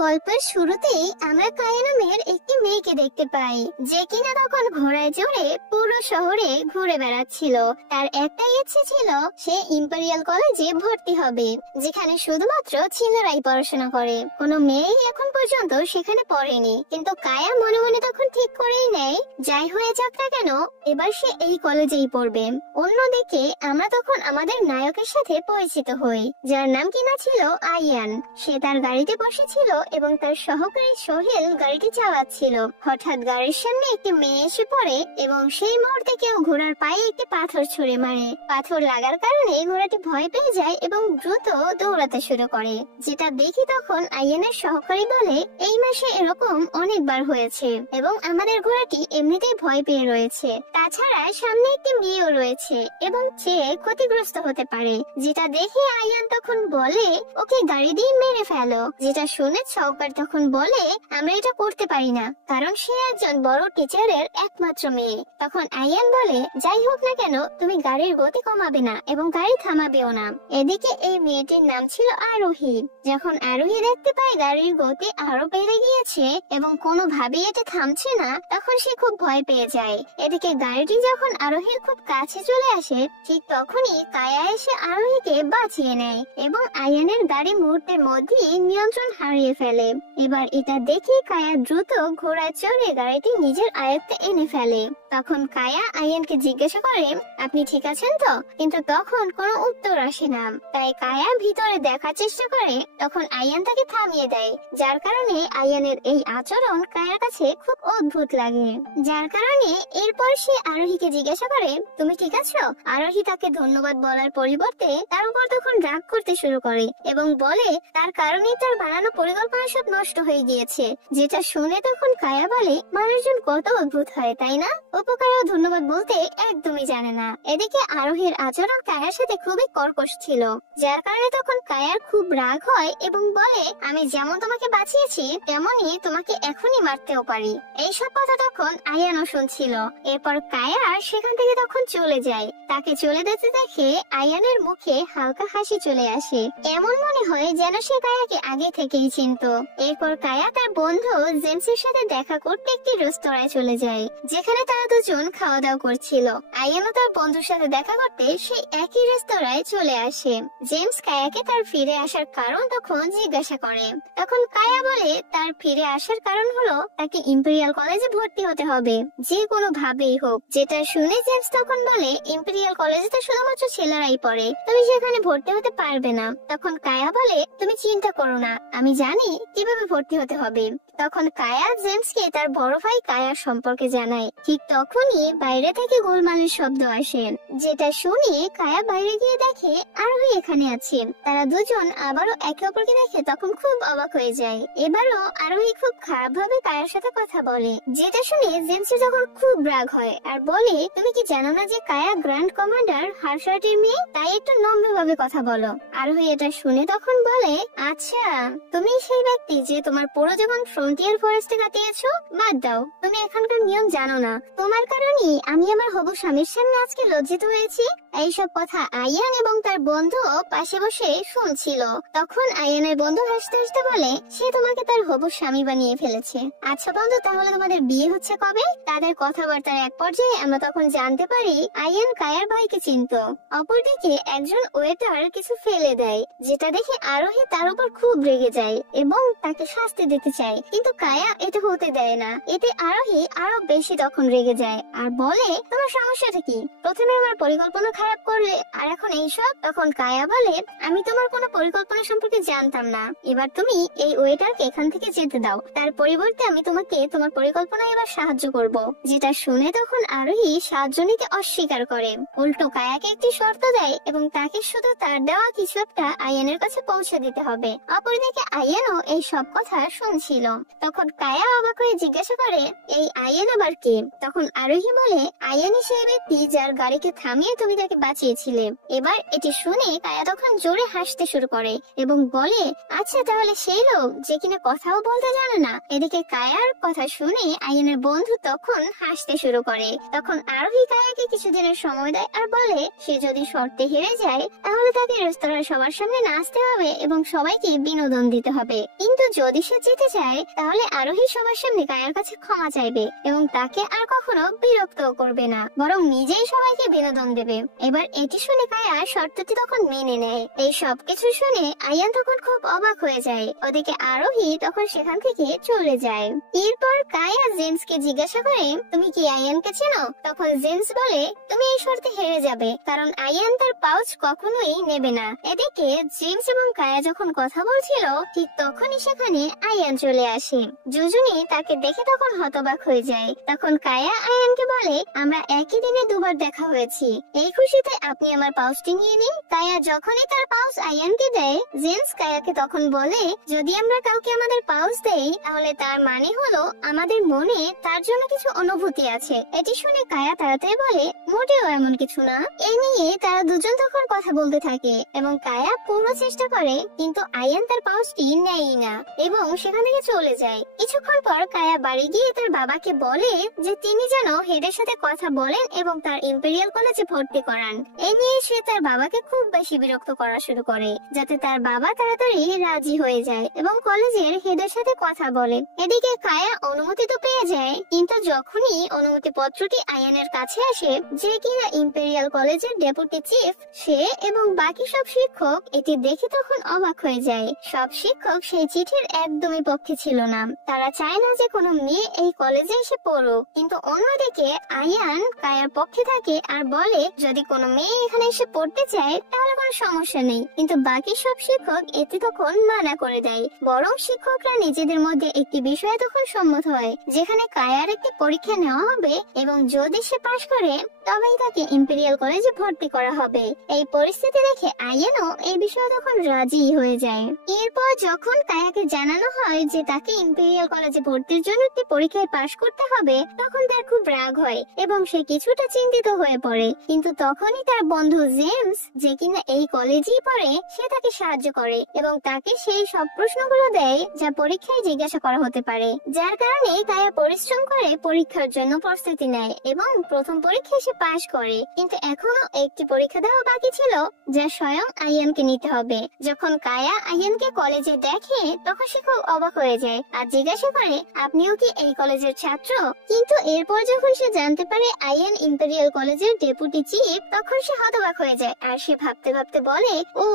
গল্পের শুরুতেই আমরা কায়া নামের একটি মেয়েকে দেখতে পাই, যে কিনা তখন ঘোড়ায় চড়ে পুরো শহরে ঘুরে বেড়াচ্ছিল। তার একটাই ইচ্ছে ছিল সে ইম্পেরিয়াল কলেজে ভর্তি হবে, যেখানে শুধুমাত্র ছেলেরাই পড়াশোনা করে। কোনো মেয়েই এখন পর্যন্ত সেখানে পড়েনি। কিন্তু কায়া মনে মনে তখন ঠিক করেই নেয়, যাই হয়ে যাক না কেন এবার সে এই কলেজেই পড়বে। অন্যদিকে আমরা তখন আমাদের নায়কের সাথে পরিচিত হই, যার নাম কিনা ছিল আয়ান। সে তার গাড়িতে বসেছিল এবং তার সহকারী সোহেল গাড়িটি চালাচ্ছিল। হঠাৎ গাড়ির সামনে একটি মেয়ে এসে পড়ে এবং সেই মুহূর্তে কেউ ঘোড়ার পায়ে একটি পাথর ছুঁড়ে মারে। পাথর লাগার কারণে ঘোড়াটি ভয় পেয়ে যায় এবং দ্রুত দৌড়াতে শুরু করে। যেটা দেখি তখন আয়ানের সহকারী বলে, এই মাসে এরকম অনেকবার হয়েছে এবং আমাদের ঘোড়াটি এমনিতেই ভয় পেয়ে রয়েছে। তাছাড়া সামনে একটি মেয়েও রয়েছে এবং সে ক্ষতিগ্রস্ত হতে পারে। যেটা দেখে আয়ান তখন বলে, ওকে গাড়ি দিয়ে মেরে ফেলো। যেটা শুনে সহকারী তখন বলে, আমরা এটা করতে পারি না, কারণ সে একজন বড় টিচারের একমাত্র মেয়ে। তখন আয়ান বলে, যাই হোক না কেন তুমি গাড়ির গতি কমাবে না এবং গাড়ি থামাবেও না। এদিকে এই মেয়েটির নাম ছিল আরোহী। যখন আরোহী দেখতে পায় গাড়ির গতি আরো বেড়ে গিয়েছে এবং কোনোভাবেই এটা থামছে না, তখন সে খুব ভয় পেয়ে যায়। এদিকে গাড়িটি যখন আরোহীর খুব কাছে চলে আসে, ঠিক তখনই কায়া এসে আরোহীকে বাঁচিয়ে নেয় এবং আয়ানের গাড়ি মুহূর্তের মধ্যেই নিয়ন্ত্রণ হারিয়ে ফেলে। এবার এটা দেখে কায়া দ্রুত ঘোড়ায় চড়ে গাড়িটি নিজের আয়ত্তে এনে ফেলে। তখন কায়া আয়ানকে জিজ্ঞাসা করে, আপনি ঠিক আছেন তো? কিন্তু তখন কোনো উত্তর আসে না। তাই কায়া ভিতরে দেখার চেষ্টা করে। তখন আয়ান তাকে থামিয়ে দেয়, যার কারণে আয়ানের এই আচরণ কায়ার কাছে খুব অদ্ভুত লাগে। যার কারণে এরপর সে আরোহীকে জিজ্ঞাসা করে, তুমি ঠিক আছো? আরোহী তাকে ধন্যবাদ বলার পরিবর্তে তার উপর তখন রাগ করতে শুরু করে এবং বলে তার কারণে তার বানানো পরিকল্পনা সব নষ্ট হয়ে গিয়েছে। যেটা শুনে তখন কায়া বলে, মানুষজন কত অদ্ভুত হয় তাই না? উপকার ও ধন্যবাদ বলতে একদমই জানে না। এদিকে আরোহীর আচরণ কায়ার সাথে খুবই কর্কশ ছিল, যার কারণে তখন কায়ার খুব রাগ হয় এবং বলে, আমি যেমন তোমাকে বাঁচিয়েছি তেমনই তোমাকে এখনই মারতেও পারি। এইসব কথা তখন আয়ানও শুনছিল। এরপর কায়া সেখান থেকে তখন চলে যায়। তাকে চলে যেতে দেখে আয়ানের মুখে হালকা হাসি চলে আসে। এমন মনে হয় যেন সে কায়াকে আগে থেকেই চিনত। এরপর কায়া তার বন্ধু জেমসের সাথে দেখা করতে একটি রেস্তোরাঁয় চলে যায়, যেখানে তারা দুজন খাওয়া দাওয়া করছিল। আয়ানও তার বন্ধুর সাথে দেখা করতে সেই একই রেস্তোরাঁয় চলে আসে। জেমস কায়াকে তার ফিরে আসার কারণ তখন জিজ্ঞাসা করে। তখন কায়া বলে তার ফিরে আসার কারণ হলো তাকে ইম্পেরিয়াল কলেজে ভর্তি হতে হবে, যে কোনো ভাবেই হোক। যেটা শুনে জেমস তখন বলে, ইম্পেরিয়াল কলেজে তো শুধুমাত্র ছেলেরাই পড়ে, তুমি সেখানে ভর্তি হতে পারবে না। তখন কায়া বলে, তুমি চিন্তা করো না, আমি জানি কিভাবে ভর্তি হতে হবে। তখন কায়া জেমসকে তার বড় ভাই কায়ার সম্পর্কে জানায়। ঠিক তখনই বাইরে থেকে গোলমালের শব্দ আসে। যেটা শুনে কায়া বাইরে গিয়ে দেখে আরোহী এখানে আছে। তারা দুজন আবারও একে অপরকে দেখে তখন খুব অবাক হয়ে যায়। এবারও আরোহী খুব খারাপ ভাবে কায়ার সাথে কথা বলে। যেটা শুনে জেমসের তখন খুব রাগ হয় আর বলে, তুমি কি জানো না যে কায়া গ্র্যান্ড কমান্ডার হার্শার্টের মেয়ে? তাই একটু নম্রভাবে কথা বলো। আরোহী এটা শুনে তখন বলে, আচ্ছা তুমি সেই ব্যক্তি যে তোমার পুরো জীবন ফ্রন্টিয়ার ফরেস্টে কাটিয়েছো? বাদ দাও, তুমি এখানকার নিয়ম জানো না। তোমার কারণেই আমি আমার হবু স্বামীর সামনে আজকে লজ্জিত হয়েছি। এইসব কথা আয়ান এবং তার বন্ধু পাশে বসে শুনছিল। তখন আয়ানের বন্ধু হাসতে হাসতে বলে, সে তোমাকে তার হবু স্বামী বানিয়ে ফেলেছে। আচ্ছা বন্ধু, তাহলে তোমাদের বিয়ে হচ্ছে কবে? তাদের কথাবার্তার এক পর্যায়ে আমরা তখন জানতে পারি আয়ান কায়ার ভাইকে চিনত। অপরদিকে একজন ওয়েটার কিছু ফেলে দেয়, যেটা দেখে আরোহী তার উপর খুব রেগে যায় এবং তাকে শাস্তি দিতে চায়। কিন্তু কায়া এটা হতে দেয় না। এতে আরোহী আরো বেশি তখন রেগে যায় আর বলে, তোমার সমস্যাটা কি? প্রথমে আমার পরিকল্পনা খারাপ করলে আর এখন এইসব। তখন কায়া বলে, আমি তোমার কোনো পরিকল্পনা সম্পর্কে জানতাম না। এবার তুমি এই ওয়েটারকে এখান থেকে যেতে দাও, তার পরিবর্তে আমি তোমাকে তোমার পরিকল্পনায় এবার সাহায্য করব। যেটা শুনে তখন আরোহী সাহায্য নিতে অস্বীকার করে। উল্টো কায়াকে একটি শর্ত দেয় এবং তাকে শুধু তার দেওয়া কিছু একটা আয়ানের কাছে পৌঁছে দিতে হবে। অপরদিকে আয়ানও এই সব কথা শুনছিল। তখন কায়া অবাক হয়ে জিজ্ঞাসা করে, এই আয়ান আবার কে? তখন আরোহী বলে, আয়ানই সেই ব্যক্তি যার গাড়িকে থামিয়ে তুমি তাকে বাঁচিয়েছিলে। এবার এটি শুনে কায়া তখন জোরে হাসতে শুরু করে এবং বলে, আচ্ছা তাহলে সেই লোক যে কিনা কথাও বলতে জানে না। এদিকে কায়ার কথা শুনে আয়ানের বন্ধু তখন হাসতে শুরু করে। তখন আরোহী কায়াকে কিছুদিনের সময় দেয় আর বলে, সে যদি শর্তে হেরে যায় তাহলে তাকে রেস্তোরাঁর সবার সামনে নাচতে হবে এবং সবাইকে বিনোদন দিতে হবে। কিন্তু যদি সে জিতে যায় তাহলে আরোহী সবার সামনে কায়ার কাছে ক্ষমা চাইবে এবং তাকে আর কখনো বিরক্ত করবে না, বরং নিজেই সবাইকে বিনোদন দেবে। এবার এটি শুনে কায়া শর্তটি তখন মেনে নেয়। এই সবকিছু শুনে আয়ান তখন খুব অবাক হয়ে যায়। ওদিকে আরোহী তখন সেখান থেকে চলে যায়। এরপর কায়া জেমসকে জিজ্ঞাসা করে, তুমি কি আয়ানকে চেনো? তখন জেমস বলে, তুমি এই শর্তে হেরে যাবে, কারণ আয়ান তার পাউচ কখনোই নেবে না। এদিকে জেমস এবং কায়া যখন কথা বলছিল ঠিক তখনই সেখানে আয়ান চলে আসে। জুজুনি তাকে দেখে তখন হতবাক হয়ে যায়। তখন কায়া আয়ানকে বলে, আমরা একই দিনে দুবার দেখা হয়েছি, এই খুশিতে আপনি আমার পাউচটি নিয়ে নিন। কায়া যখনই তার পাউচ আয়ানকে দেয়, জেমস কায়াকে তখন বলে, যদি আমরা কাউকে আমাদের পাউচ দেই তাহলে তার মানে হলো আমাদের মনে তার জন্য কিছু অনুভূতি আছে। এটি শুনে কায়া তাড়াতাড়ি বলে, মোটেও এমন কিছু না। এই নিয়ে তারা দুজন তখন কথা বলতে থাকে এবং কায়া পুরো চেষ্টা করে, কিন্তু আয়ান তার পাউচটি নেয়ই না এবং সেখান থেকে চলে যায়। কিছুক্ষণ পর কায়া বাড়ি গিয়ে তার বাবাকে বলে যে তিনি যেন হেডের সাথে কথা বলেন এবং তার ইম্পেরিয়াল কলেজে ভর্তি করান। এই নিয়ে সে তার বাবাকে খুব বেশি বিরক্ত করা শুরু করে, যাতে তার বাবা তাড়াতাড়ি রাজি হয়ে যায় এবং কলেজের হেডের সাথে কথা বলে। এদিকে কায়া অনুমতি তো পেয়ে যায়, কিন্তু যখনই অনুমতি পত্রটি আয়ানের কাছে আসে, যে কিনা ইম্পেরিয়াল কলেজের ডেপুটি চিফ, সে এবং বাকি সব শিক্ষক এটি দেখে তখন অবাক হয়ে যায়। সব শিক্ষক সেই চিঠির একদমই পক্ষে ছিল না। তারা চায় না যে কোনো মেয়ে এই কলেজে এসে পড়ুক, কিন্তু অন্যদিকে আয়ান কায়ার পক্ষে থাকে আর বলে যদি কোনো মেয়ে এখানে এসে পড়তে চায় তাহলে কোনো সমস্যা নেই। কিন্তু বাকি সব শিক্ষক এতে তখন মানা করে দেয়। বরং শিক্ষকরা নিজেদের মধ্যে একটি বিষয়ে তখন সম্মত হয়, যেখানে কায়ার একটি পরীক্ষা নেওয়া হবে এবং যদি সে পাশ করে তবেই তাকে ইম্পেরিয়াল কলেজে ভর্তি করা হবে। এই পরিস্থিতি দেখে আয়ানও এই বিষয়ে তখন রাজি হয়ে যায়। এরপর যখন কায়াকে জানানো হয় যে তাকে ইম্পেরিয়াল কলেজে ভর্তির জন্য একটি পরীক্ষায় পাশ করতে হবে, তখন তার খুব রাগ হয় এবং সে কিছুটা চিন্তিত হয়ে পড়ে। কিন্তু তখনই তার বন্ধু জেমস, যে কিনা এই কলেজেই পড়ে, সে তাকে সাহায্য করে এবং তাকে সেই সব প্রশ্নগুলো দেয় যা পরীক্ষায় জিজ্ঞাসা করা হতে পারে, যার কারণে কায়া পরিশ্রম করে পরীক্ষার জন্য প্রস্তুতি নেয় এবং প্রথম পরীক্ষায় সে পাশ করে। কিন্তু এখনো একটি পরীক্ষা দেওয়া বাকি ছিল, যা স্বয়ং আয়ানকে নিতে হবে। যখন কায়া আয়ানকে কলেজে দেখে তখন সে খুব অবাক হয়ে যায় আর জিজ্ঞাসা করে, আপনিও কি এই কলেজের ছাত্র? কিন্তু এরপর যখন সে জানতে পারে আয়ান ইম্পেরিয়াল কলেজের ডেপুটি চিফ, তখন সে হতবাক হয়ে যায় আর সে ভাবতে ভাবতে বলে, ও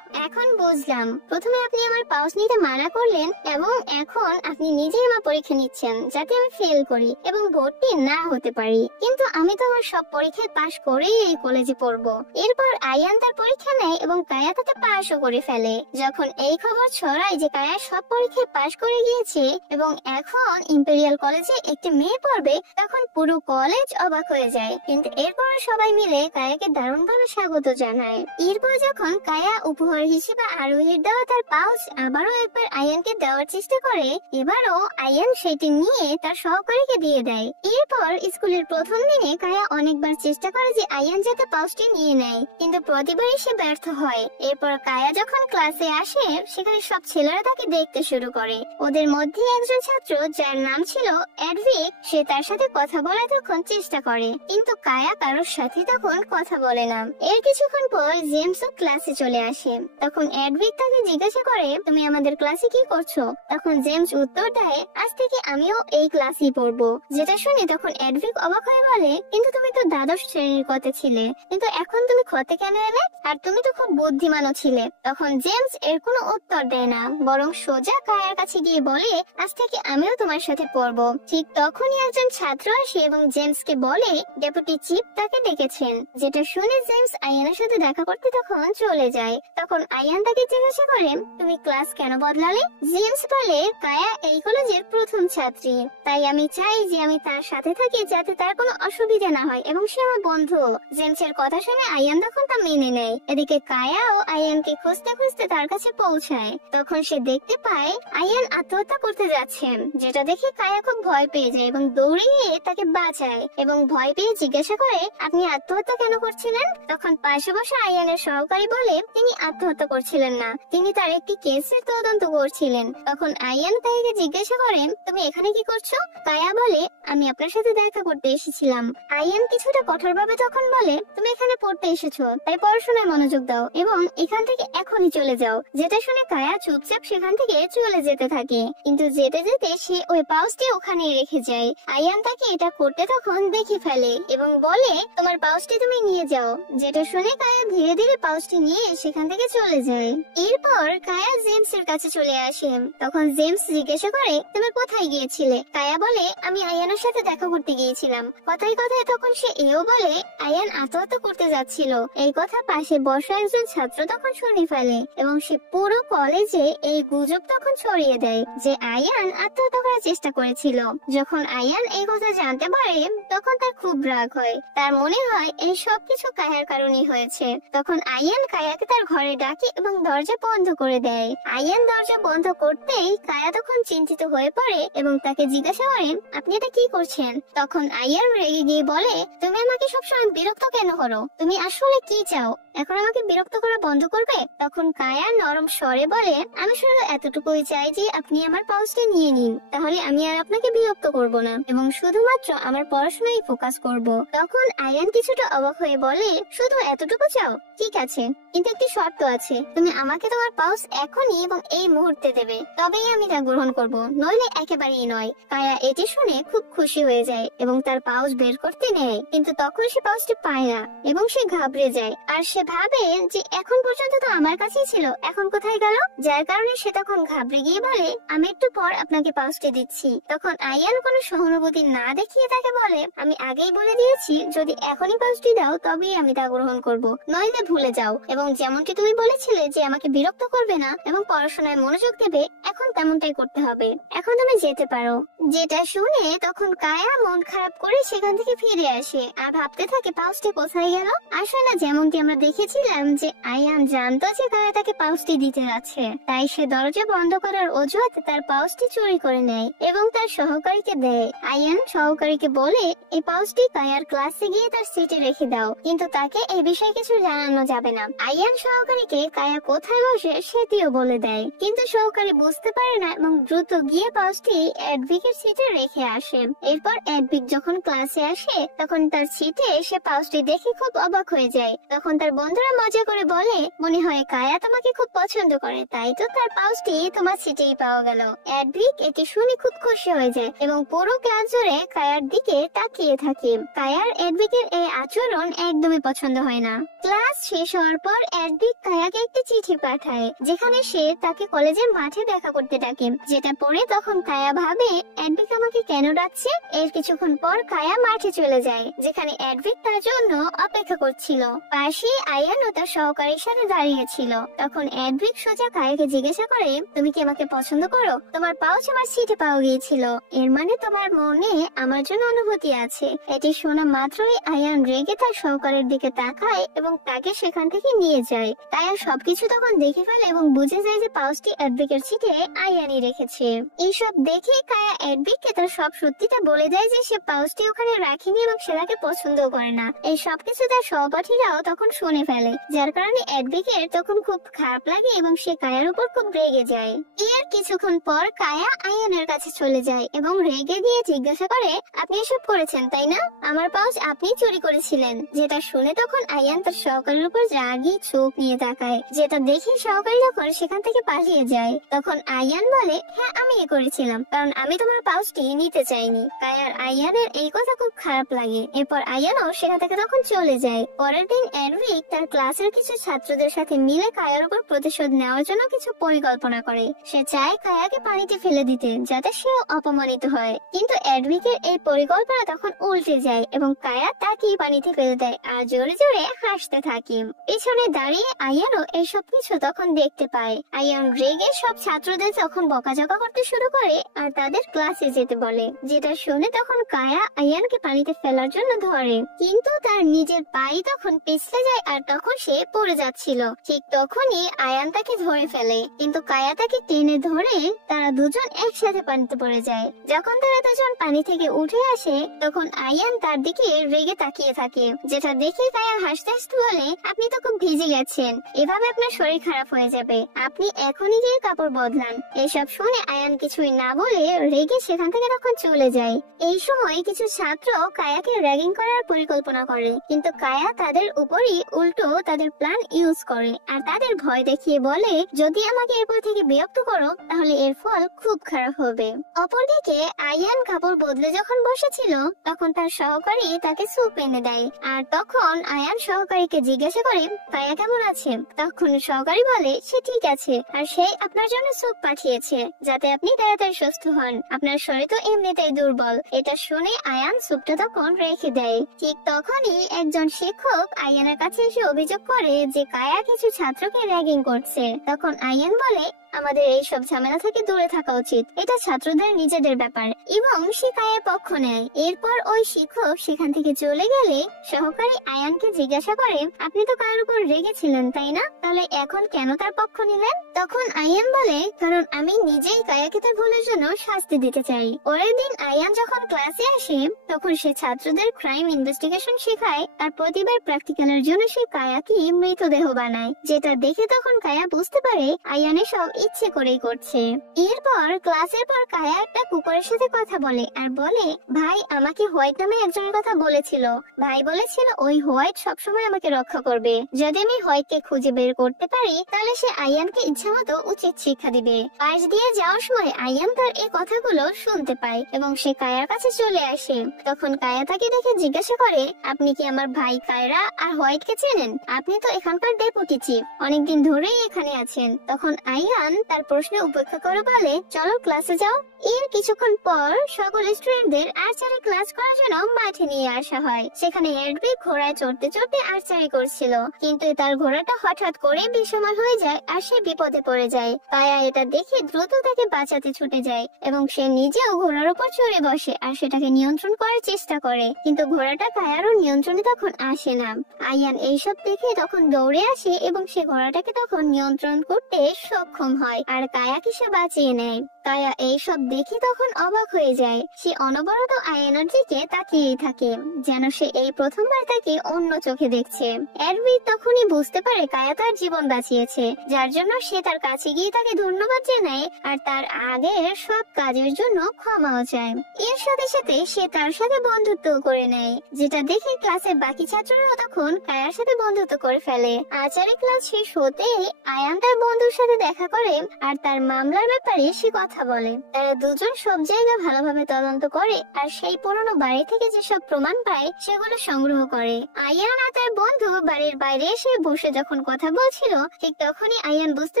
এখন বুঝলাম, প্রথমে আপনি আমার পাউচ নিতে মানা করলেন এবং এখন আপনি নিজেই আমার পরীক্ষা নিচ্ছেন যাতে আমি ফেল করি এবং ভর্তি না হতে পারি। কিন্তু আমি তো আমার সব পরীক্ষায় পাশ করেই এই কলেজে পড়বো। এরপর আয়ান তার পরীক্ষা নেয় এবং কায়া তাতে পাশও করে ফেলে। যখন এই খবর ছড়ায় যে কায়া সব পরীক্ষায় পাশ করে গিয়েছে এবং এখন ইম্পেরিয়াল কলেজে একটি মেয়ে পড়বে, তখন পুরো কলেজ অবাক হয়ে যায়। কিন্তু এরপর সবাই মিলে কায়াকে দারুণভাবে স্বাগত জানায়। এরপর যখন কায়া উপহার হিসেবে আরোহীর দেওয়া তার পাউচ আবারও একবার আয়ানকে দেওয়ার চেষ্টা করে, এবারও আয়ান সেটি নিয়ে তার সহকারীকে দিয়ে দেয়। এরপর স্কুলের প্রথম দিনে কায়া অনেকবার চেষ্টা করে যে আয়ান যাতে পাউচটি নিয়ে নেয়, কিন্তু প্রতিবারই সে ব্যর্থ হয়। এরপর কায়া যখন ক্লাসে আসে, সেখানে সব ছেলেরা তাকে দেখতে শুরু করে। ওদের মধ্যে একজন ছাত্র যার নাম ছিল এডভিক, সে তার সাথে কথা বলার তখন চেষ্টা করে, কিন্তু কায়া কারোর সাথে তখন কথা বলে না। এর কিছুক্ষণ পর জেমসও ক্লাসে চলে আসে। তখন এডভিক তাকে জিজ্ঞাসা করে, তুমি আমাদের ক্লাসে কি করছো? তখন জেমস উত্তর দেয়, আজ থেকে আমিও এই ক্লাসেই পড়বো। যেটা শুনে তখন এডভিক অবাক হয়ে বলে, কিন্তু তুমি তো দ্বাদশ শ্রেণীর কতে ছিলে, কিন্তু এখন তুমি ক্ষতে কেন এলে? আর তুমি তো খুব বুদ্ধিমানও ছিলে। তখন জেমস এর কোনো উত্তর দেয় না, বরং সোজা কায়ার কাছে গিয়ে বলে, আজ থেকে আমিও তোমার সাথে পড়বো। ঠিক তখনই একজন ছাত্র আসে এবং জেমসকে বলে ডেপুটি চিফ তাকে ডেকেছেন। যেটা শুনে জেমস আয়ানের সাথে দেখা করতে তখন চলে যায়। তখন আয়ান তাকে জিজ্ঞাসা করে, তুমি ক্লাস কেন বদলালে? জেমস বলে, কায়া এই কলেজের প্রথম ছাত্রী, তাই আমি চাই যে আমি তার সাথে থাকি যাতে তার কোনো অসুবিধা না হয় এবং সে আমার বন্ধু। জেমসের কথা শুনে আয়ান তখন তা মেনে নেয়। এদিকে কায়াও আয়ানকে খুঁজতে খুঁজতে তার কাছে পৌঁছায়। তখন সে দেখতে পায় আয়ান আত্মহত্যা করতে যাচ্ছে, যেটা দেখে কায়া খুব ভয় পেয়ে যায় এবং দৌড়ে গিয়ে তাকে বাঁচায় এবং ভয় পেয়ে জিজ্ঞাসা করে, আপনি আত্মহত্যা কেন করছিলেন? তখন পাশে বসে আয়ানের সহকারী বলে, তিনি আত্মহত্যা করছিলেন না, তিনি তার একটি কেসের তদন্ত করছিলেন। তখন আয়ান কায়াকে জিজ্ঞাসা করে, তুমি এখানে কি করছো? কায়া বলে, আমি আপনার সাথে দেখা করতে এসেছিলাম। আয়ান কিছুটা কঠোরভাবে তখন বলে, তুমি এখানে পড়তে এসেছো, তাই পড়াশোনায় মনোযোগ দাও এবং এখান থেকে এখনই চলে যাও। যেটা শুনে কায়া চুপচাপ চুপচাপ সেখান থেকে চলে যেতে থাকে, কিন্তু যেতে যেতে সে ওই পাউচটি ওখানে রেখে যায়। আয়ান তাকে এটা করতে তখন দেখে ফেলে এবং বলে, তোমার পাউচটি তুমি নিয়ে যাও। যেটা শুনে কায়া ধীরে ধীরে পাউচটি নিয়ে সেখান থেকে চলে যায়। এরপর কায়া জেমস এর কাছে চলে আসে। তখন জেমস জিজ্ঞাসা করে, তুমি কোথায় গিয়েছিলে? কায়া বলে, আমি আয়ানের সাথে দেখা করতে গিয়েছিলাম। কথায় কথায় তখন সে এও বলে, আয়ান আত্মহত্যা করতে যাচ্ছিল। এই কথা পাশে বসা একজন ছাত্র তখন শুনে ফেলে এবং সে পুরো কলেজে এই গুজব তখন ছড়িয়ে দেয় যে আয়ান আত্মহত্যা করার চেষ্টা করেছিল। যখন আয়ান এই কথা জানতে পারে তখন তার খুব রাগ হয়। তার মনে হয় এই সব কিছু কায়ার কারণেই হয়েছে। তখন আয়ান কায়াকে তার ঘরে ডাকে এবং দরজা বন্ধ করে দেয়। আয়ান দরজা বন্ধ করতেই কায়া তখন চিন্তিত হয়ে পড়ে এবং তাকে জিজ্ঞাসা করেন, আপনি এটা কি করছেন? তখন আয়ান রেগে গিয়ে বলে, তুমি আমাকে সবসময় বিরক্ত কেন করো? তুমি আসলে কি চাও? এখন আমাকে বিরক্ত করা বন্ধ করবে? তখন কায়া নরম স্বরে বলে, আমি শুধু এতটুকুই চাই যে আপনি আমার পাউচটি নিয়ে নিন, তাহলে আমি আর আপনাকে বিরক্ত করব না এবং শুধুমাত্র আমার পড়াশোনায় ফোকাস করব। তখন আয়ান কিছুটা অবাক হয়ে বলে, শুধু এতটুকু চাও? ঠিক আছে, কিন্তু একটি শর্ত আছে। তুমি আমাকে তোমার পাউচ এখনই এবং এই মুহূর্তে দেবে, তবেই আমি তা গ্রহণ করব, নইলে একেবারেই নয়। কায়া এটি শুনে খুব খুশি হয়ে যায় এবং তার পাউচ বের করতে নেয়, কিন্তু তখন সে পাউচটি পায় না এবং সে ঘাবড়ে যায়। আর সে ভাবে যে এখন পর্যন্ত তো আমার কাছেই ছিল, এখন কোথায় গেল? যার কারণে সে তখন ঘাবড়ে গিয়ে বলে, আমি একটু পর আপনাকে পাউচটি দিচ্ছি। তখন আয়ান কোনো সহানুভূতি না দেখিয়ে তাকে বলে, আমি আগেই বলে দিয়েছি যদি এখনই পাউচটি দাও তবেই আমি তা গ্রহণ করব, নইলে ভুলে যাও। এবং যেমনটি তুমি বলেছিলে যে আমাকে বিরক্ত করবে না এবং পড়াশোনায় মনোযোগ দেবে, এখন তেমনটাই করতে হবে। এখন তুমি যেতে পারো। যেটা শুনে তখন কায়া মন খারাপ করে সেখান থেকে ফিরে আসে আর ভাবতে থাকে পাউচটি কোথায় গেল। আসলে যেমনটি আমরা দেখেছিলাম যে আয়ান জানতো যে কায়া তাকে পাউচটি দিতে যাচ্ছে, তাই সে দরজা বন্ধ করার অজুহাতে তার পাউচটি চুরি করে নেয় এবং তার সহকারীকে দেয়। আয়ান সহকারীকে বলে, এই পাউচটি কায়ার ক্লাসে গিয়ে তার সিটে রেখে দাও, কিন্তু তাকে এই বিষয়ে কিছু জানানো যাবে না। আয়ান সহকারীকে কায়া কোথায় বসে সেটিও বলে দেয়, কিন্তু সহকারী বুঝতে পারে না এবং দ্রুত গিয়ে পাউচটি এডভিকের সিটে রেখে আসে। এরপর এডভিক যখন ক্লাসে আসে তখন তার সিটে সে পাউচটি দেখে খুব অবাক হয়ে যায়। তখন তার বন্ধুরা মজা করে বলে, মনে হয় কায়া তোমাকে খুব পছন্দ করে, তাই তো তার পাউচটি তোমার সিটেই পাওয়া গেল। এডভিক এটি শুনে খুব খুশি হয়ে যায় এবং পুরো ক্লাস জুড়ে কায়ার দিকে তাকিয়ে থাকে। কায়ার এডভিকের এই আচরণ একদমই পছন্দ হয় না। ক্লাস শেষ হওয়ার পর এডভিক কায়াকে একটি চিঠি পাঠায় যেখানে সে তাকে কলেজের মাঠে দেখা করতে ডাকে। যেটা পড়ে তখন কায়া ভাবে, এডভিক আমাকে কেন ডাকছে? এর কিছুক্ষণ পর কায়া মাঠে চলে যায় যেখানে এডভিক তার জন্য অপেক্ষা করছিল। পাশে আয়ান ও তার সহকারীর সাথে দাঁড়িয়েছিল। তখন এডভিক সোজা কায়াকে জিজ্ঞাসা করে, তুমি কি আমাকে পছন্দ করো? তোমার পাউচ আমার সিটে পাওয়া গিয়েছিল, এর মানে তোমার মনে আমার জন্য অনুভূতি আছে। এটি শোনা মাত্রই আয়ান রেগে তার সহকারীর দিকে তাকায় এবং তাকে সেখান থেকে নিয়ে যায়। কায়া সবকিছু তখন দেখে ফেলে এবং বুঝে যায় যে পাউচটি এডভিকের সিটে আয়ানই রেখেছে। এইসব দেখে কায়া এডভিককে তার সব সত্যিটা বলে দেয় যে সে পাউচটি ওখানে রাখেনি এবং সে তাকে পছন্দ করে না। এই সবকিছু তার সহপাঠীরাও তখন শুনে ফেলে, যার কারণে এডভিকের তখন খুব খারাপ লাগে এবং সে কায়ার উপর খুব রেগে যায়। এর কিছুক্ষণ পর কায়া আয়ানের কাছে চলে যায় এবং রেগে দিয়ে জিজ্ঞাসা করে, আপনি এসব করেছেন তাই না? আমার পাউচ আপনি চুরি করেছিলেন। যেটা শুনে তখন আয়ান তার সহকারীর উপর রাগী চোখ নিয়ে তাকায়, যেটা দেখে সহকারী যখন সেখান থেকে পালিয়ে যায় তখন আয়ান বলে, হ্যাঁ আমি করেছিলাম, কারণ আমি তোমার পাউচটি নিতে চাইনি। কায়ার আয়ানের এই কথা খুব খারাপ লাগে। এরপর আয়ানও সেখান থেকে তখন চলে যায়। পরের দিন এডভিক তার ক্লাসের কিছু ছাত্রদের সাথে মিলে কায়ার উপর প্রতিশোধ নেওয়ার জন্য কিছু পরিকল্পনা করে। সে চায় কায়াকে পানিতে ফেলে দিতে যাতে সেও অপমানিত হয়, কিন্তু এডভিকের এই পরিকল্পনা তখন উল্টে যায় এবং কায়া তাকেই পানিতে ফেলে দেয় আর জোরে জোরে হাসতে থাকে। পেছনে দাঁড়িয়ে আয়ানও এইসব কিছু তখন দেখতে পায়। আয়ান রেগে সব ছাত্রদের তখন বকাঝকা করতে শুরু করে আর তাদের ক্লাসে যেতে বলে। যেটা শুনে তখন কায়া আয়ানকে পানিতে ফেলার জন্য ধরে, কিন্তু তার নিজের পায়ে তখন পিছলে যায় আর তখন সে পড়ে যাচ্ছিল। ঠিক তখনই আয়ান তাকে ধরে ফেলে, কিন্তু কায়া তাকে টেনে ধরে তারা দুজন একসাথে পানিতে পড়ে যায়। যখন তারা দুজন পানি থেকে উঠে আসে তখন আয়ান তার দিকে রেগে তাকিয়ে থাকে, যেটা দেখে কায়া হাসতে হাসতে বলে, আপনি তো খুব ভিজে গেছেন, এভাবে আপনার শরীর খারাপ হয়ে যাবে, আপনি এখনই গিয়ে কাপড় বদলান। এসব শুনে আয়ান কিছুই না বলে রেগে সেখান থেকে তখন চলে যায়। এই সময় কিছু ছাত্র কায়াকে র্যাগিং করার পরিকল্পনা করে, কিন্তু কায়া তাদের উপরই উল্টো তাদের প্ল্যান ইউজ করে আর তাদের ভয় দেখিয়ে বলে, যদি আমাকে আমাকে এরপর থেকে বিরক্ত করো তাহলে এর ফল খুব খারাপ হবে। অপরদিকে আয়ান কাপড় বদলে যখন বসেছিল তখন তার সহকারী তাকে স্যুপ এনে দেয়। আর তখন আয়ান সহকারীকে জিজ্ঞাসা করে কায়া কেমন আছে। তখন সহকারী বলে সে ঠিক আছে, আর সে আপনার জন্য স্যুপ পাঠিয়েছে যাতে আপনি তাড়াতাড়ি সুস্থ হন, আপনার শরীর তো এমনিতেই দুর্বল। এটা শুনে আয়ান স্যুপটা তখন রেখে দেয়। ঠিক তখনই একজন শিক্ষক আয়ানের কাছে এসে অভিযোগ করে যে কায়া কিছু ছাত্রকে র্যাগিং করছে। তখন আয়ান বলে আমাদের এইসব ঝামেলা থেকে দূরে থাকা উচিত, এটা ছাত্রদের নিজেদের ব্যাপার, এবং সে কায়ের পক্ষ নেয়। এরপর ওই শিক্ষক সেখান থেকে চলে গেলে সহকারী আয়ানকে জিজ্ঞাসা করে আপনি তো কায়ের উপর রেগেছিলেন তাই না, তাহলে এখন কেন তার পক্ষ নিলেন? তখন আয়ান বলে কারণ আমি নিজেই কায়াকে তার ভুলের জন্য শাস্তি দিতে চাই। পরের দিন আয়ান যখন ক্লাসে আসে তখন সে ছাত্রদের ক্রাইম ইনভেস্টিগেশন শেখায়, আর প্রতিবার প্র্যাকটিক্যালের জন্য সে কায়াকে মৃতদেহ বানায়, যেটা দেখে তখন কায়া বুঝতে পারে আয়ানের সব ইচ্ছে করেই করছে। এরপর ক্লাসের পর কায়া একটা কুকুরের সাথে কথা বলে আর বলে ভাই আমাকে হোয়াইট নামে একজনের কথা বলেছিল, ভাই বলেছিল ওই হোয়াইট সবসময় আমাকে রক্ষা করবে, যদি আমি হোয়াইটকে খুঁজে বের করতে পারি তাহলে সে আয়ানকে ইচ্ছা মতো উচিত শিক্ষা দিবে। পাশ দিয়ে যাওয়ার সময় আয়ান তার এই কথাগুলো শুনতে পায় এবং সে কায়ার কাছে চলে আসে। তখন কায়া তাকে দেখে জিজ্ঞাসা করে আপনি কি আমার ভাই কায়রা আর হোয়াইটকে চেনেন? আপনি তো এখানকার ডেপুটি চিফ, অনেকদিন ধরেই এখানে আছেন। তখন আয়ান তার প্রশ্নে উপেক্ষা করে বলে চলো ক্লাসে যাও। এর কিছুক্ষণ পর সকল স্টুডেন্টদের আর্চারি ক্লাস করার জন্য মাঠে নিয়ে আসা হয়। সেখানে হেডবি ঘোড়ায় চড়তে চড়তে আর্চারি করছিল, কিন্তু তার ঘোড়াটা হঠাৎ করে বিষমান হয়ে যায় আর সে বিপদে পড়ে যায়। কায়া এটা দেখে দ্রুত তাকে বাঁচাতে ছুটে যায় এবং সে নিজেও ঘোড়ার উপর চড়ে বসে আর সেটাকে নিয়ন্ত্রণ করার চেষ্টা করে, কিন্তু ঘোড়াটা কায়ারও নিয়ন্ত্রণে তখন আসে না। আয়ান এইসব দেখে তখন দৌড়ে আসে এবং সে ঘোড়াটাকে তখন নিয়ন্ত্রণ করতে সক্ষম হয় আর কায়াকে সে বাঁচিয়ে নেয়। কায়া এইসব দেখে তখন অবাক হয়ে যায়, সে অনবরত আয়ানের দিকে তাকিয়েই থাকে যেন সে এই প্রথমবার তাকে অন্য চোখে দেখছে। এডবি তখনই বুঝতে পারে কায়া তার জীবন বাঁচিয়েছে, যার জন্য সে তার কাছে গিয়ে তাকে ধন্যবাদ জানায় আর তার আগের সব কাজের জন্য ক্ষমাও চায়। এর সাথে সাথে সে তার সাথে বন্ধুত্ব করে নেয়, যেটা দেখে ক্লাসের বাকি ছাত্ররাও তখন কায়ার সাথে বন্ধুত্ব করে ফেলে। আচারে ক্লাস শেষ হতে আয়ান তার বন্ধুর সাথে দেখা করে আর তার মামলার ব্যাপারে সে কথা বলে। তারা দুজন সব জায়গা ভালোভাবে তদন্ত করে আর সেই পুরনো বাড়ি থেকে যেসব প্রমাণ পায় সেগুলো সংগ্রহ করে। আয়ান আর তার বন্ধু বাড়ির বাইরে এসে বসে যখন কথা বলছিল ঠিক তখনই আয়ান বুঝতে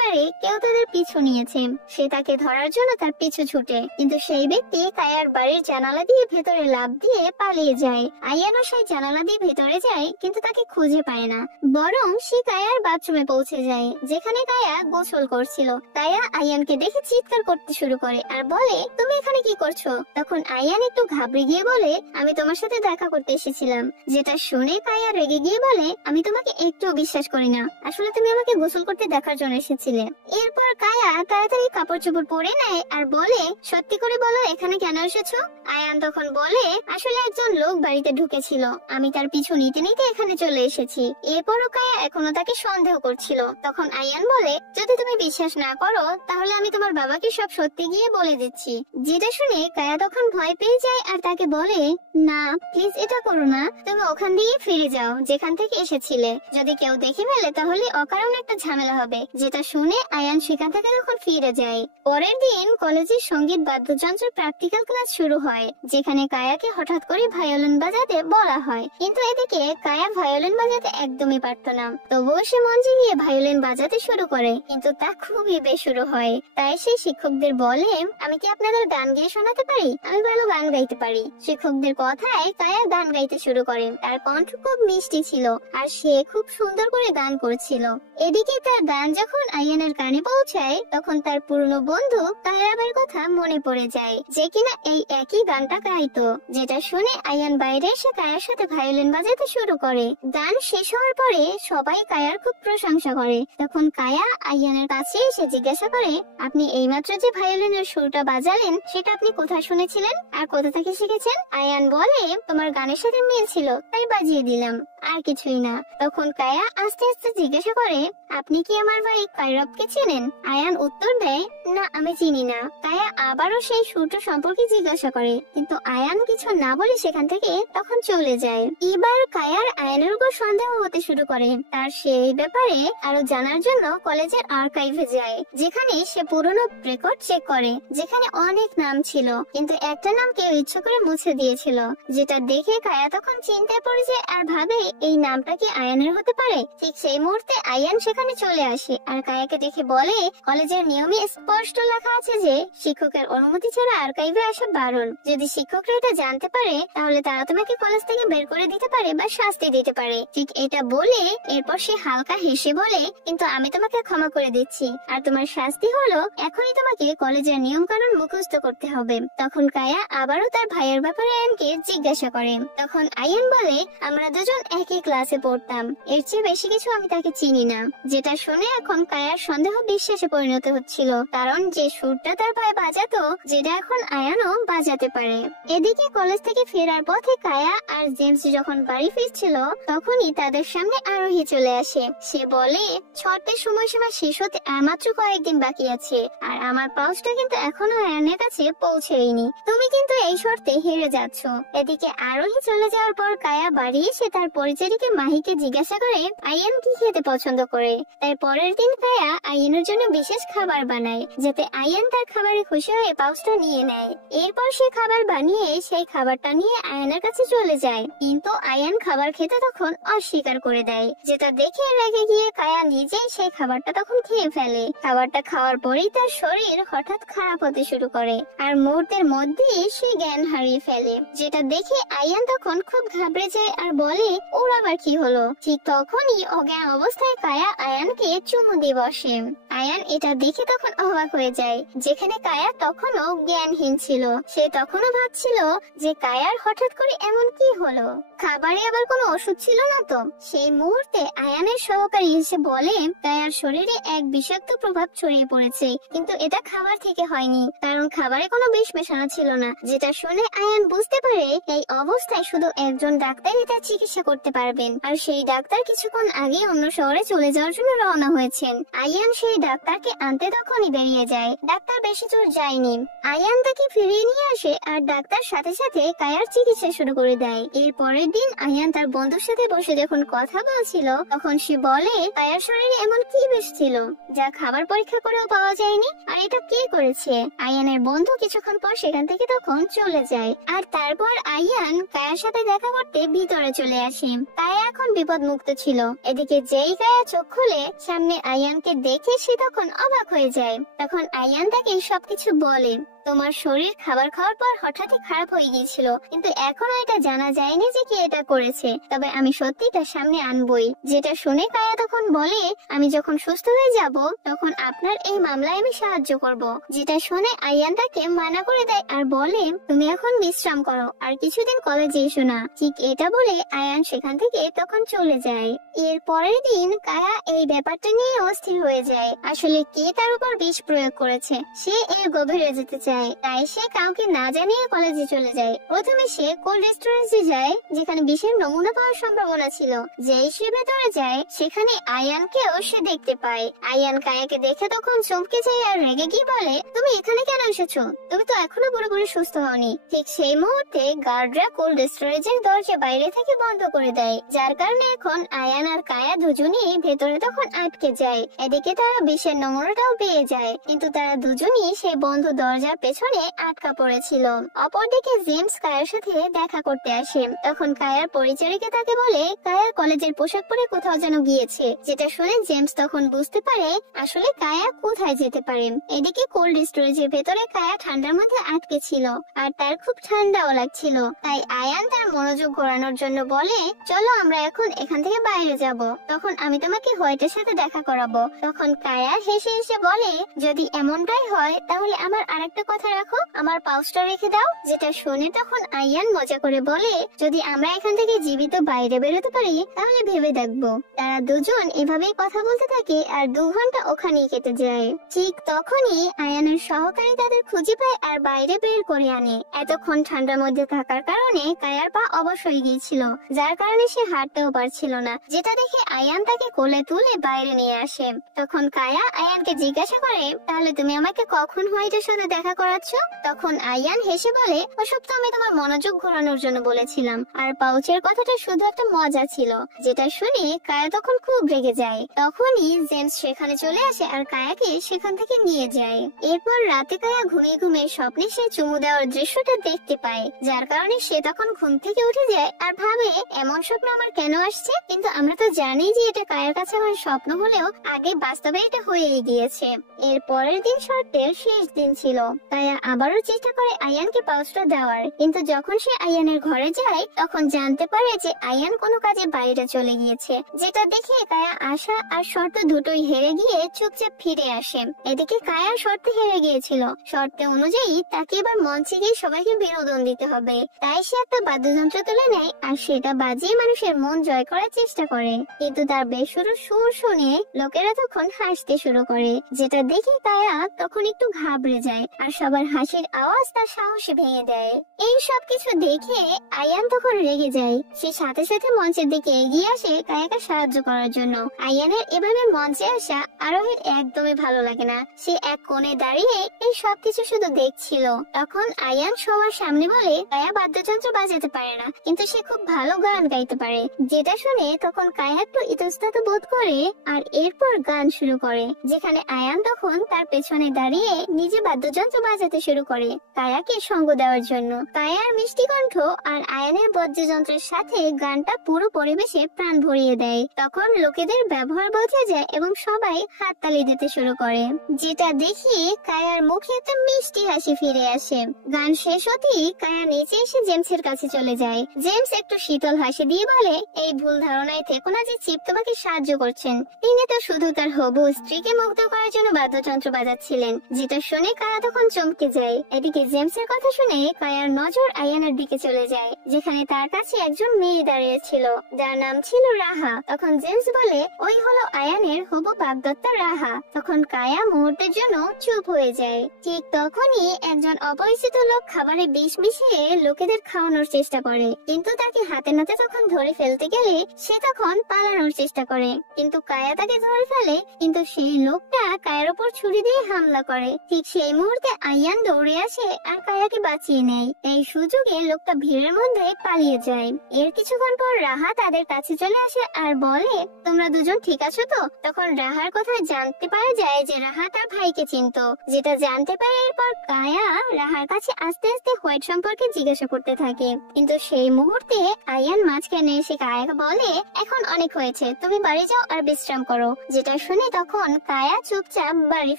পারে কেউ তাদের পিছু নিয়েছে। সে তাকে ধরার জন্য তার পিছু ছুটে, কিন্তু সেই ব্যক্তি কায়ার বাড়ির জানালা দিয়ে ভেতরে লাফ দিয়ে পালিয়ে যায়। আয়ানও সেই জানালা দিয়ে ভেতরে যায় কিন্তু তাকে খুঁজে পায় না, বরং সে কায়ার বাথরুমে পৌঁছে যায় যেখানে কায়া গোসল করছিল। কায়া আয়ানকে দেখে চিৎকার করতে শুরু করে আর বলে তুমি এখানে কি করছো? তখন আয়ান একটু ঘাবড়ে গিয়ে বলে আমি তোমার সাথে দেখা করতে এসেছিলাম। যেটা শুনে কায়া রেগে গিয়ে বলে আমি তোমাকে একটু বিশ্বাস করি না, আসলে তুমি আমাকে গোসল করতে দেখার জন্য এসেছিলে। এরপর কায়া তাড়াতাড়ি কাপড় চোপড় পরে নেয় আর বলে সত্যি করে বলো এখানে কেন এসেছো? আয়ান তখন বলে আসলে একজন লোক বাড়িতে ঢুকেছিল, আমি তার পিছু নিতে নিতে এখানে চলে এসেছি। এরপরও কায়া এখনো তাকে সন্দেহ করছিল। তখন আয়ান বলে যদি তুমি বিশ্বাস না করো তাহলে আমি তোমার বাবাকে সব সত্যি গিয়ে বলে দিচ্ছি। যেটা শুনে কায়া তখন ভয় পেয়ে যায় আর তাকে বলে না প্লিজ এটা করো না, তুমি ওখান দিয়ে ফিরে যাও যেখান থেকে এসেছিলে, যদি কেউ দেখে ফেলে তাহলে অকারণ একটা ঝামেলা হবে। যেটা শুনে আয়ান সেখান থেকে তখন ফিরে যায়। পরের দিন কলেজের সঙ্গীত বাদ্যযন্ত্র প্র্যাকটিক্যাল ক্লাস শুরু হয়, যেখানে কায়াকে হঠাৎ করে ভায়োলিন বাজাতে বলা হয়, কিন্তু এদিকে কায়া ভায়োলিন বাজাতে একদমই পারত না। তবুও সে মঞ্চে গিয়ে ভায়োলিন বাজাতে শুরু করে, কিন্তু তা খুবই বেসুরো হয়। তাই সে শিক্ষকদের বলে আমি কি আপনাদের গান গেয়ে শোনাতে পারি? আমি ভালো গান গাইতে পারি। শিক্ষকদের কথায় কায়া গান গাইতে শুরু করে। তার কণ্ঠ খুব মিষ্টি ছিল আর সে খুব সুন্দর করে গান করছিল। এদিকে তার গান যখন আয়ানের কানে পৌঁছায় তখন তার পুরনো বন্ধু কায়রাবের কথা মনে পড়ে যায়, যে কিনা এই একই গানটা গাইতো। যেটা শুনে আয়ান বাইরে এসে কায়ার সাথে ভায়োলিন বাজাতে শুরু করে। গান শেষ হওয়ার পরে সবাই কায়ার খুব প্রশংসা করে। তখন কায়া আয়ানের কাছে এসে জিজ্ঞাসা করে আপনি এইমাত্র যে ভায়োলিনের সুরটা বাজালেন সেটা আপনি কোথায় শুনেছিলেন আর কোথা থেকে শিখেছেন? আয়ান বলে, তোমার গানের সাথে মিল ছিল তাই বাজিয়ে দিলাম, আর কিছুই না। তখন কায়া আস্তে আস্তে জিজ্ঞাসা করে, আপনি কি আমার ভাই কায়রবকে চেনেন? আয়ান উত্তর দেয়, না আমি চিনি না। কায়া আবারও সেই সুরটা সম্পর্কে জিজ্ঞাসা করে, কিন্তু আয়ান কিছু না বলে সেখান থেকে তখন চলে যায়। এবার কায়ার আয়ানের উপর সন্দেহ হতে শুরু করে। তার সেই ব্যাপারে আরো জানার জন্য কলেজের আর্কাইভে যায়, যেখানে সে পুরনো রেকর্ড চেক করে, যেখানে অনেক নাম ছিল কিন্তু একটা নাম কেউ ইচ্ছা করে মুছে দিয়েছিল, যেটা দেখে কায়া তখন চিন্তায় পড়ে যায় আর ভাবে এই নামটা কি আয়ানের হতে পারে। ঠিক সেই মুহূর্তে আয়ান সেখানে চলে আসে আর কায়াকে দেখে বলে, কলেজের নিয়মে স্পষ্ট লেখা আছে যে শিক্ষকের অনুমতি ছাড়া আর্কাইভে আসা বারণ। যদি শিক্ষকরা এটা জানতে পারে তাহলে তারা তোমাকে কলেজ থেকে বের করে দিতে পারে বা শাস্তি দিতে পারে। ঠিক এটা বলে এরপর সে হালকা হেসে বলে, কিন্তু আমি তোমাকে ক্ষমা করে দিচ্ছি, আর তোমার শাস্তি হলো এখনই তোমাকে কলেজের নিয়ম কানুন মুখস্থ করতে হবে। তখন কায়া আবারও তার ভাইয়ের ব্যাপারে আয়ানকে জিজ্ঞাসা করে। তখন আয়ান বলে, আমরা দুজন একই ক্লাসে পড়তাম, এর চেয়ে বেশি কিছু আমি তাকে চিনি না। যেটা শুনে এখন কায়ার সন্দেহ বিশ্বাসে পরিণত হচ্ছিল, কারণ যে সুরটা তার ভাই বাজাতো যেটা এখন আয়ানও বাজাতে পারে। এদিকে কলেজ থেকে ফেরার পথে কায়া আর জেমস যখন বাড়ি ফিরছিল তখনই তাদের সামনে আরোহী চলে আসে। সে বলে, শর্তের সময়সীমা শেষ হতে আর মাত্র কয়েকদিন বাকি আছে, আর আমার পাউচটা কিন্তু এখনো আয়ানের কাছে পৌঁছেইনি। তুমি কিন্তু এই শর্তে হেরে যাচ্ছ। এদিকে আরোহী চলে যাওয়ার পর কায়া বাড়ি এসে তার পরিচারিকা মাহিকে জিজ্ঞাসা করে আয়ান কি খেতে পছন্দ করে। তার পরের দিন কায়া আয়ানের জন্য বিশেষ খাবার বানায়, যাতে আয়ান তার খাবারে খুশি হয়ে পাউচটা নিয়ে নেয়। এরপর সে খাবার বানিয়ে সেই খাবারটা নিয়ে আয়ানের কাছে চলে যায়, কিন্তু আয়ান খাবার খেতে তখন অস্বীকার করে দেয়, যেটা দেখে রেগে গিয়ে কায়া নিজেই সেই খাবারটা তখন খেয়ে ফেলে। খাবারটা খাওয়ার পরেই তার শরীর হঠাৎ খারাপ হতে শুরু করে আর মুহূর্তের মধ্যেই সে জ্ঞান হারিয়ে ফেলে, যেটা দেখে আয়ান তখন খুব ঘাবড়ে যায় আর বলে, ওর আবার কি হলো? ঠিক তখনই অজ্ঞান অবস্থায় কায়া আয়ানকে চুমু দিয়ে বসে। আয়ান এটা দেখে তখন অবাক হয়ে যায়, যেখানে কায়া তখনও জ্ঞানহীন ছিল। সে তখনও ভাবছিল যে কায়ার হঠাৎ করে এমন কি হলো, খাবারে আবার কোনো ওষুধ ছিল না তো। সেই মুহূর্তে আয়ানের সহকারী এসে বলে, কায়ার শরীরে এক বিষাক্ত প্রভাব ছড়িয়ে পড়েছে, কিন্তু এটা খাবার থেকে হয়নি, কারণ খাবারে কোনো বিষ মেশানো ছিল না। যেটা শুনে আয়ান বুঝতে পারে এই অবস্থায় শুধু একজন ডাক্তারই তার চিকিৎসা করতে পারবেন, আর সেই ডাক্তার কিছুক্ষণ আগে অন্য শহরে চলে যাওয়ার জন্য রওনা হয়েছেন। আয়ান সেই ডাক্তারকে আনতে তখনই বেরিয়ে যায়। ডাক্তার বেশি দূর যায়নি, আয়ান তাকে ফিরিয়ে নিয়ে আসে আর ডাক্তার সাথে সাথে কায়ার চিকিৎসা শুরু করে দেয়। এর পরের দিন আয়ান তার বন্ধুর সাথে বসে যখন কথা বলছিল তখন সে বলে, কায়ার শরীরে এমন কি বিষ ছিল যা খাবার পরীক্ষা করেও পাওয়া যায়নি, আর এটা কে করেছে? আয়ানের বন্ধু কিছুক্ষণ পর সেখান থেকে তখন চলে যায়, আর তারপর আয়ান কায়ার সাথে দেখা করতে ভিতরে চলে আসে। কায়া এখন বিপদ মুক্ত ছিল। এদিকে যেই কায়া চোখ খুলে সামনে আয়ানকে দেখে সে তখন অবাক হয়ে যায়। তখন আয়ান তাকে সবকিছু বলে, তোমার শরীর খাবার খাওয়ার পর হঠাৎই খারাপ হয়ে গিয়েছিল, কিন্তু এখনো এটা জানা যায়নি যে কে এটা করেছে, তবে আমি সত্যি তার সামনে আনবই। যেটা শুনে কায়া তখন বলে, আমি যখন সুস্থ হয়ে যাব তখন আপনার এই মামলায় আমি সাহায্য করব। যেটা শুনে আয়ান তাকে মানা করে দেয় আর বলে, তুমি এখন বিশ্রাম করো, আর কিছুদিন কলেজে এসো না। ঠিক এটা বলে আয়ান সেখান থেকে তখন চলে যায়। এর পরের দিন কায়া এই ব্যাপারটা নিয়ে অস্থির হয়ে যায়। আসলে কে তার উপর বিষ প্রয়োগ করেছে সে এর গভীরে যেতে চায়, তাই সে কাউকে না জানিয়ে কলেজে চলে যায়। প্রথমে সে কোল্ড স্টোরেজে যায়, যেখানে বিষের নমুনা পাওয়ার সম্ভাবনা ছিল। যেই সে ভেতরে যায় সেখানে আয়ানকেও সে দেখতে পায়। আয়ান কায়াকে দেখে তখন চমকে যায় আর রেগে গিয়ে বলে, তুমি এখানে কেন এসেছো? তুমি তো এখনো পুরোপুরি সুস্থ হওনি। ঠিক সেই মুহূর্তে গার্ডরা কোল্ড স্টোরেজের দরজা বাইরে থেকে বন্ধ করে দেয়, যার কারণে এখন আয়ান আর কায়া দুজনেই ভেতরে তখন আটকে যায়। এদিকে তারা বিষের নমুনাটাও পেয়ে যায়, কিন্তু তারা দুজনই সেই বন্ধ দরজার পেছনে আটকা পড়েছিল। অপরদিকে জেমস কায়ার সাথে দেখা করতে আসে। তখন কায়ার পরিচারিকা তাকে বলে, কায়া কলেজের পোশাক পরে কোথাও যেন গিয়েছে। যেটা শুনে জেমস তখন বুঝতে পারে আসলে কায়া কোথায় যেতে পারে। এদিকে কোল্ড স্টোরেজের ভেতরে কায়া ঠান্ডার মধ্যে আটকে ছিল, আর তার খুব ঠান্ডাও লাগছিল। তাই আয়ান তার মনোযোগ ঘোরানোর জন্য বলে, চলো আমরা এখন এখান থেকে বাইরে যাব, তখন আমি তোমাকে হোয়াইটের সাথে দেখা করাবো। তখন কায়া হেসে হেসে বলে, যদি এমনটাই হয় তাহলে আমার আরেকটা কথা রাখো, আমার পাউচটা রেখে দাও। যেটা শুনে তখন আয়ান মজা করে বলে, যদি আমরা এখান থেকে জীবিত বাইরে বেরোতে পারি তাহলে ভেবে দেখবো। তারা দুজন এভাবেই কথা বলতে থাকে আর 2 ঘন্টা ওখানেই কেটে যায়। ঠিক তখনই আয়ানের সহকারী তাদের খুঁজে পায় আর বাইরে বের করে আনে। এতক্ষণ ঠান্ডার মধ্যে থাকার কারণে কায়ার পা অবশ হয়ে গিয়েছিল, যার কারণে সে হাঁটতেও পারছিল না। যেটা দেখে আয়ান তাকে কোলে তুলে বাইরে নিয়ে আসে। তখন কায়া আয়ানকে জিজ্ঞাসা করে, তাহলে তুমি আমাকে কখন হোয়াইটের সাথে দেখা করাচ্ছ? তখন আয়ান হেসে বলে, ওসব তো আমি তোমার মনোযোগ ঘোরানোর জন্য বলেছিলাম, আর পাউচের কথাটা শুধু একটা মজা ছিল। যেটা শুনে কায়া তখন খুব রেগে যায়। তখনই জেমস সেখানে চলে আসে আর কায়াকে সেখান থেকে নিয়ে যায়। এরপর রাতে কায়া ঘুমিয়ে ঘুমিয়ে স্বপ্নে সে চুমু দেওয়ার দৃশ্যটা দেখতে পায়, যার কারণে সে তখন ঘুম থেকে উঠে যায় আর ভাবে এমন স্বপ্ন আমার কেন আসছে। কিন্তু আমরা তো জানি যে এটা কায়ার কাছে আমার স্বপ্ন হলেও আগে বাস্তবে এটা হয়েই গিয়েছে। এর পরের দিন শর্তের শেষ দিন ছিল। কায়া আবারও চেষ্টা করে আয়ানকে পাউচটা দেওয়ার, কিন্তু যখন সে আয়ানের ঘরে যায় তখন জানতে পারে যে আয়ান কোনো কাজে বাইরে চলে গিয়েছে। যেটা দেখে কায়া আশা আর শর্ত দুটোই হেরে গিয়ে চুপচাপ ফিরে আসে। এদিকে কায়া শর্তে হেরে গিয়েছিল। শর্তে অনুযায়ী তাকে এবার মঞ্চে গিয়ে সবাইকে বিনোদন দিতে হবে। তাই সে একটা বাদ্যযন্ত্র তুলে নেয় আর সেটা বাজিয়ে মানুষের মন জয় করার চেষ্টা করে। কিন্তু তার বেসুরো সুর শুনে লোকেরা তখন হাসতে শুরু করে। যেটা দেখে কায়া তখন একটু ঘাবড়ে যায় আর সবার হাসির আওয়াজ তার সাহসে ভেঙে দেয়। এই সব কিছু দেখে আয়ান তখন রেগে যায়। সে সাথে সাথে মঞ্চের দিকে এগিয়ে আসে কায়াকে সাহায্য করার জন্য। আয়ানের এভাবে মঞ্চে আসা আরোহীর একদমই ভালো লাগে না। সে এক কোণে দাঁড়িয়ে এই সবকিছু শুধু দেখছিল। তখন আয়ান সবার সামনে বলে, কায়া বাদ্যযন্ত্র বাজাতে পারে না, কিন্তু সে খুব ভালো গান গাইতে পারে। যেটা শুনে তখন কায়া একটু ইতস্তত বোধ করে আর এরপর গান শুরু করে, যেখানে আয়ান তখন তার পেছনে দাঁড়িয়ে নিজে বাদ্যযন্ত্র বাজাতে শুরু করে কায়াকে সঙ্গ দেওয়ার জন্য। কায়ার মিষ্টি কণ্ঠ আর আয়ানের বাদ্যযন্ত্রের সাথে গানটা পুরো পরিবেশে প্রাণ ভরিয়ে দেয়। তখন লোকেদের ব্যবহার বদলে যায় এবং সবাই হাততালি দিতে শুরু করে। যেটা দেখে কায়ার মুখে একটা মিষ্টি হাসি ফিরে আসে। গান শেষ হতেই কায়া নিচে এসে জেমসের কাছে চলে যায়। জেমস একটু শীতল হাসি দিয়ে বলে, এই ভুল ধারণায় থেকো না যে চিপ তোমাকে সাহায্য করছেন। তিনি তো শুধু তার হবু স্ত্রীকে মুগ্ধ করার জন্য বাদ্যযন্ত্র বাজাচ্ছিলেন। যেটা শুনে কায়া তখন চমকে যায়। এদিকে জেমসের কথা শুনে কায়ার নজর আয়ানের দিকে চলে যায়, যেখানে তার কাছে একজন মেয়ে দাঁড়িয়ে ছিল যার নাম ছিল রাহা। তখন জেমস বলে, ওই হলো আয়ানের হবু বাগদত্তা রাহা। তখন কায়া মুহূর্তের জন্য চুপ হয়ে যায়। ঠিক তখনই একজন অপরিচিত লোক খাবারে বিষ মিশিয়ে লোকেদের খাওয়ানোর চেষ্টা করে, কিন্তু তাকে হাতে নাতে তখন ধরে ফেলতে গেলে সে তখন পালানোর চেষ্টা করে, কিন্তু কায়া তাকে ধরে ফেলে। কিন্তু সেই লোকটা কায়ার উপর ছুরি দিয়ে হামলা করে। ঠিক সেই মুহূর্তে আয়ান দৌড়ে আসে আর কায়াকে বাঁচিয়ে নেয়। এই সুযোগে লোকটা ভিড়ের মধ্যে পালিয়ে যায়। এর কিছুক্ষণ পর রাহা তাদের কাছে চলে আসে আর বলে, তোমরা দুজন ঠিক আছো তো? তখন রাহার কথা জানতে পারা যায় যে রাহা তার ভাইকে চিনত। যেটা জানতে পারে এরপর কায়া রাহার কাছে আস্তে আস্তে হোয়াইট সম্পর্কে জিজ্ঞাসা করতে থাকে। কিন্তু সেই মুহূর্তে আয়ান মাঝখানে এসে কায়াকে বলে, এখন অনেক হয়েছে, তুমি বাড়ি যাও আর বিশ্রাম করো। যেটা শুনে তখন কায়া চুপচাপ বাড়ি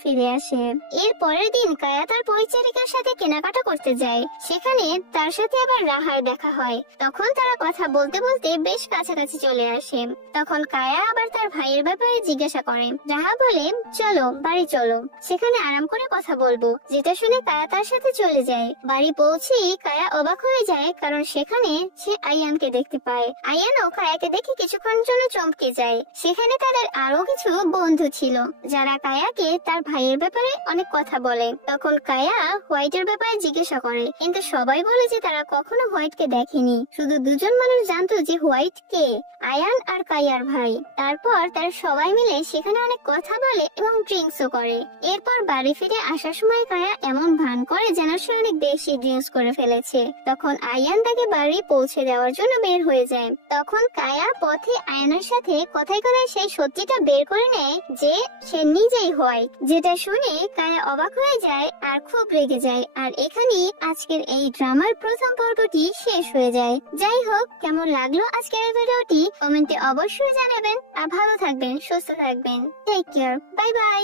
ফিরে আসে। এর পরের দিন কায়া তার পরিচারিকার সাথে কেনাকাটা করতে যায়। সেখানে তার সাথে আবার রাহার দেখা হয়। তখন তারা কথা বলতে বলতে বেশ কাছাকাছি চলে আসে। তখন কায়া আবার তার ভাইয়ের ব্যাপারে জিজ্ঞাসা করে। রাহা বলে, চলো বাড়ি চলো, সেখানে আরাম করে কথা বলবো। যেটা শুনে কায়া তার সাথে চলে যায়। বাড়ি পৌঁছেই কায়া অবাক হয়ে যায়, কারণ সেখানে সে আয়ানকে দেখতে পায়। আয়ানও কায়াকে দেখে কিছুক্ষণের জন্য চমকে যায়। সেখানে তাদের আরো কিছু বন্ধু ছিল যারা কায়াকে তার ভাইয়ের ব্যাপারে অনেক কথা বলে। তখন কায়া হোয়াইটের ব্যাপারে জিজ্ঞাসা করে, কিন্তু সবাই বলে যে তারা কখনো হোয়াইটকে দেখেনি। শুধু দুজন মানুষ জানতো যে হোয়াইট কে, আয়ান আর কায়ার ভাই। তারপর তারা সবাই মিলে সেখানে অনেক কথা বলে এবং ড্রিঙ্কসও করে। এরপর বাড়ি ফিরে আসার সময় কায়া এমন ভান করে যেন সে অনেক বেশি ড্রিঙ্কস করে ফেলেছে। তখন আয়ান তাকে বাড়ি পৌঁছে দেওয়ার জন্য বের হয়ে যায়। তখন কায়া পথে আয়ানের সাথে কথায় কথায় সেই সত্যিটা বের করে নেয় যে সে নিজেই হোয়াইট। যেটা শুনে কায়া অবাক হয়ে যায় আর খুব রেগে যায়। আর এখানেই আজকের এই ড্রামার প্রথম পর্বটি শেষ হয়ে যায়। যাই হোক, কেমন লাগলো আজকের এই ভিডিওটি কমেন্টে অবশ্যই জানাবেন। আর ভালো থাকবেন, সুস্থ থাকবেন। Take care, bye by.